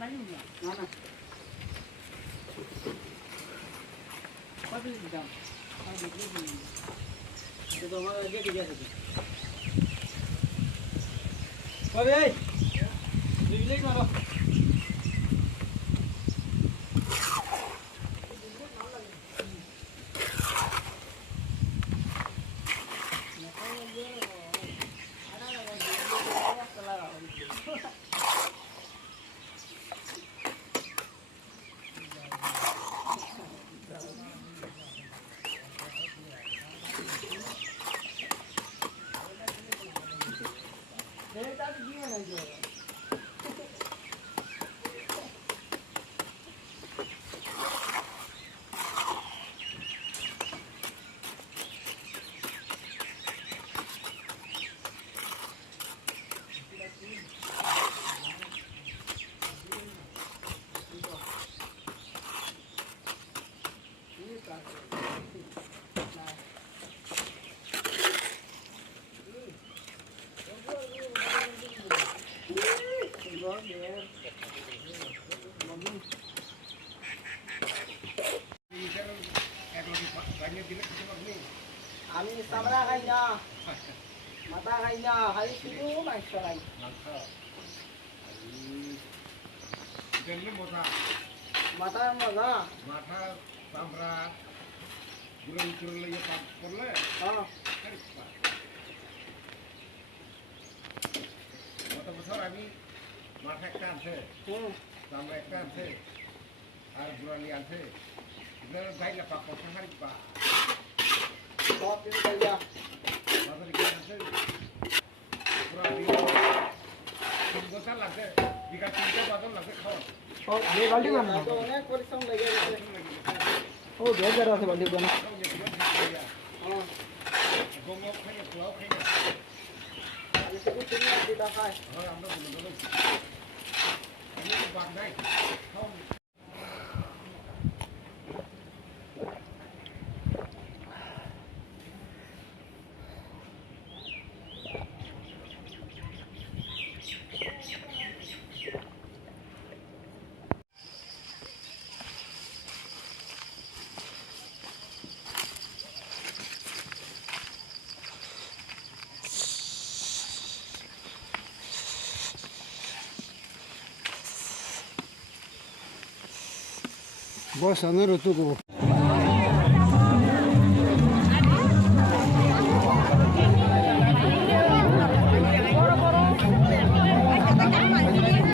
না না কত দাম এটা তো আমার আগে ঠিক আছে কবে এই বিজলি মারো আমি চামড়া খাই না মাথা খাই না খালি শুধু মাংস খাই মাথা মজা মাথা চামড়া গুলো ইয়ে পাক করলে গত বছর আমি মাথা একটা আছে চামড়া একটা আছে আর বুড়ালি আছে যাইলে পাক করতে হারি পা সব দিন যাইয়া বাজারে গিয়ে আছে বুড়ালি 3 বছর লাগছে বিঘা 3 বাজার লাগছে খাওয়া ও বে বালতি বানা তো অনেক পরিশ্রম লাগে ও বেজার আছে বালতি বানা গোমক খাইয়ে পোলাও খাইয়ে আমি শুধু তুমি আর দিদা খাই হয় আমরা বলে বলেছি আমি তো বাদ নাই খাও বস আনার তো